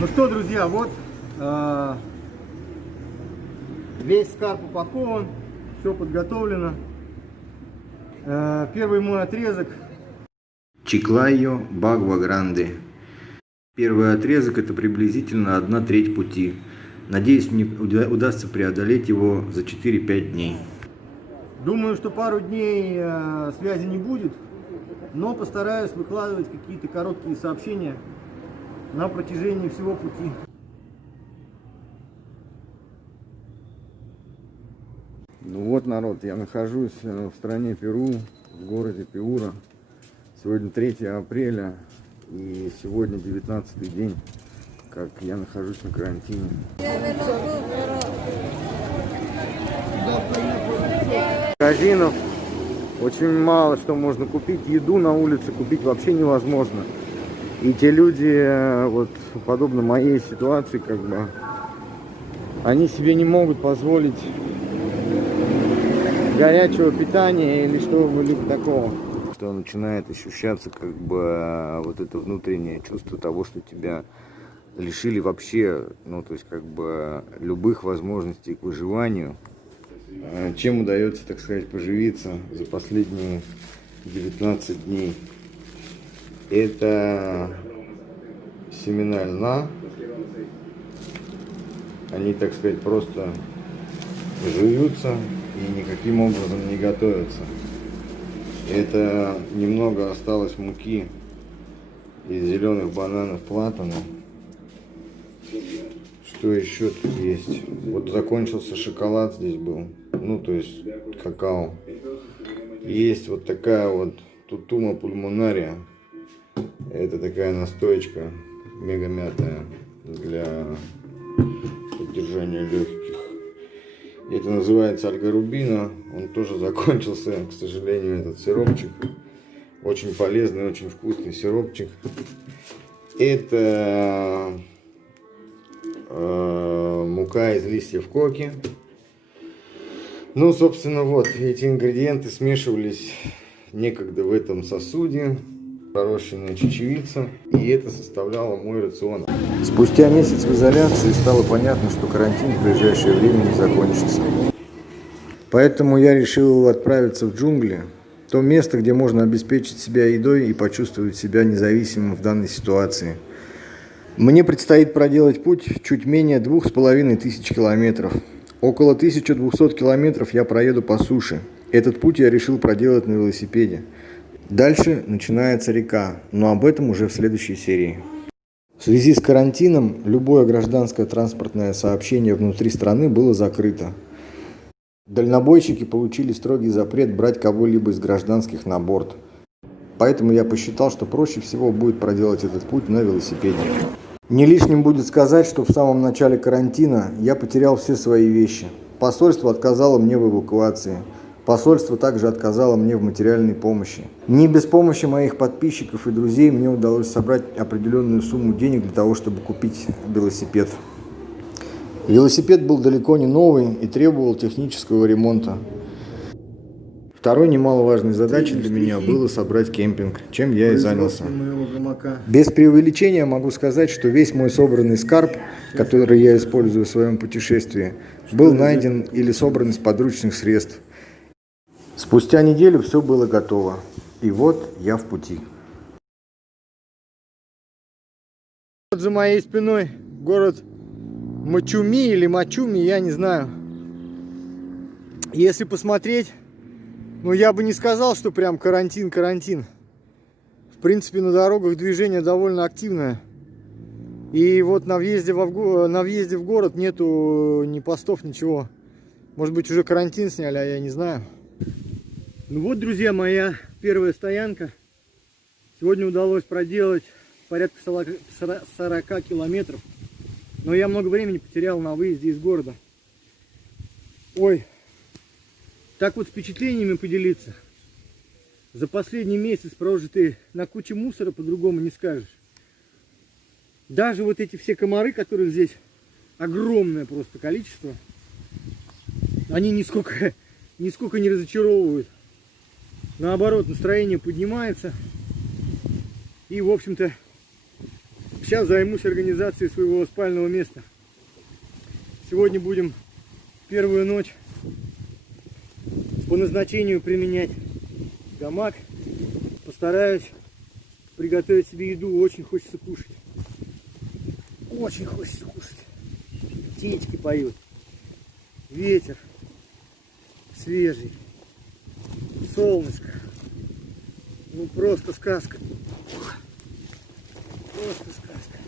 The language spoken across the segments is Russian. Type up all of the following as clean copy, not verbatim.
Ну что, друзья, вот весь скарб упакован, все подготовлено. Первый мой отрезок. Чиклайо Багва Гранде. Первый отрезок — это приблизительно 1/3 пути. Надеюсь, мне удастся преодолеть его за 4-5 дней. Думаю, что пару дней связи не будет, но постараюсь выкладывать какие-то короткие сообщения на протяжении всего пути. Ну вот, народ, я нахожусь в стране Перу, в городе Пиура. Сегодня 3 апреля и сегодня 19-й день, как я нахожусь на карантине. Магазинов очень мало что можно купить. Еду на улице купить вообще невозможно. И те люди, вот подобно моей ситуации, как бы, они себе не могут позволить горячего питания или что-либо такого. Что начинает ощущаться как бы вот это внутреннее чувство того, что тебя лишили вообще, ну то есть как бы любых возможностей к выживанию. Чем удается, так сказать, поживиться за последние 19 дней? Это семена льна. Они, так сказать, просто жуются и никаким образом не готовятся. Это немного осталось муки из зеленых бананов платана. Что еще тут есть? Вот закончился шоколад здесь был. Ну, то есть какао. Есть вот такая вот тутума пульмонария. Это такая настоечка мега мятая для поддержания легких. Это называется альгарубина. Он тоже закончился, к сожалению, этот сиропчик. Очень полезный, очень вкусный сиропчик. Это мука из листьев коки. Ну, собственно, вот эти ингредиенты смешивались некогда в этом сосуде. Пророщенная чечевица, и это составляло мой рацион. Спустя месяц в изоляции стало понятно, что карантин в ближайшее время не закончится. Поэтому я решил отправиться в джунгли, то место, где можно обеспечить себя едой и почувствовать себя независимым в данной ситуации. Мне предстоит проделать путь чуть менее 2500 километров. Около 1200 километров я проеду по суше. Этот путь я решил проделать на велосипеде. Дальше начинается река, но об этом уже в следующей серии. В связи с карантином любое гражданское транспортное сообщение внутри страны было закрыто. Дальнобойщики получили строгий запрет брать кого-либо из гражданских на борт. Поэтому я посчитал, что проще всего будет проделать этот путь на велосипеде. Не лишним будет сказать, что в самом начале карантина я потерял все свои вещи. Посольство отказало мне в эвакуации. Посольство также отказало мне в материальной помощи. Не без помощи моих подписчиков и друзей мне удалось собрать определенную сумму денег для того, чтобы купить велосипед. Велосипед был далеко не новый и требовал технического ремонта. Второй немаловажной задачей для меня было собрать кемпинг, чем я и занялся. Без преувеличения могу сказать, что весь мой собранный скарб, который я использую в своем путешествии, был найден или собран из подручных средств. Спустя неделю все было готово. И вот я в пути. Вот за моей спиной город Мачуми или Мачуми, я не знаю. Если посмотреть, ну я бы не сказал, что прям карантин. В принципе, на дорогах движение довольно активное. И вот на въезде в город нету ни постов, ничего. Может быть, уже карантин сняли, а я не знаю. Ну вот, друзья, моя первая стоянка. Сегодня удалось проделать порядка 40 километров. Но я много времени потерял на выезде из города. Ой, так вот впечатлениями поделиться. За последний месяц, прожитый на куче мусора, по-другому не скажешь. Даже вот эти все комары, которых здесь огромное просто количество, они нисколько не разочаровывают. Наоборот, настроение поднимается. И, в общем-то, сейчас займусь организацией своего спального места. Сегодня будем первую ночь по назначению применять гамак. Постараюсь приготовить себе еду. Очень хочется кушать. Очень хочется кушать. Птички поют. Ветер свежий. Солнышко. Ну просто сказка. Просто сказка.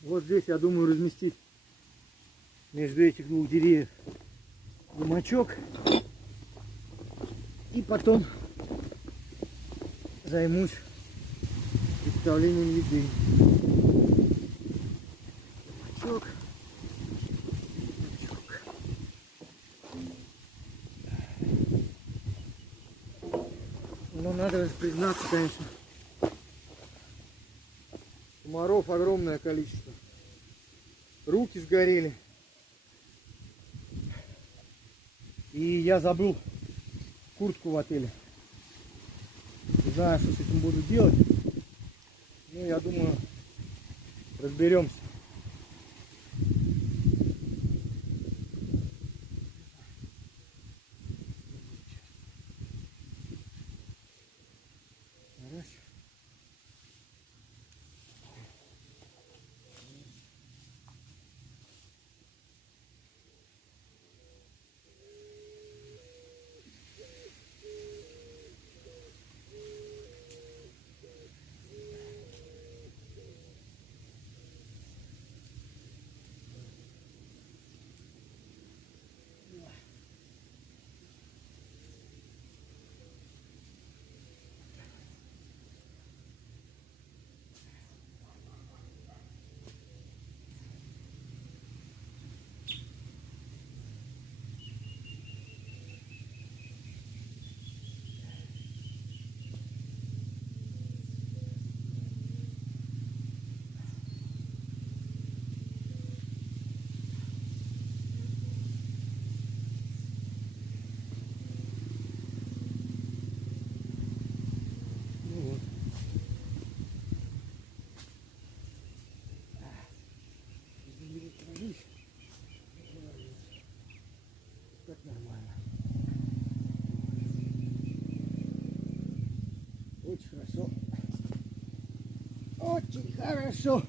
Вот здесь я думаю разместить между этих двух деревьев гамачок. И потом займусь приготовлением еды. Гамачок. Но надо признаться, конечно, комаров огромное количество. Руки сгорели. И я забыл куртку в отеле. Не знаю, что с этим буду делать. Ну, я думаю, разберемся. Раз. Так нормально. Очень хорошо. Очень хорошо.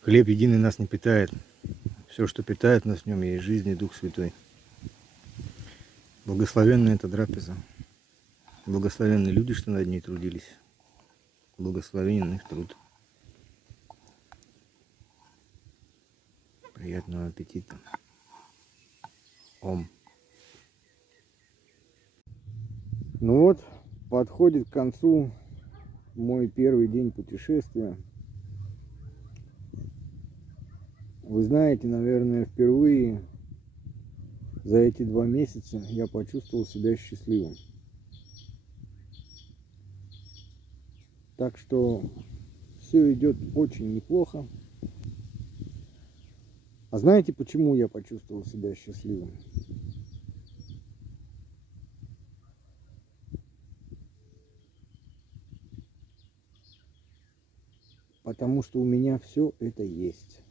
Хлеб единый нас не питает. Все, что питает нас в нем, есть жизнь и Дух Святой. Благословенная эта трапеза. Благословенны люди, что над ней трудились. Благословенен их труд. Приятного аппетита. Ом. Ну вот, подходит к концу мой первый день путешествия. Вы знаете, наверное, впервые за эти 2 месяца я почувствовал себя счастливым. Так что все идет очень неплохо. А знаете, почему я почувствовал себя счастливым? Потому что у меня все это есть.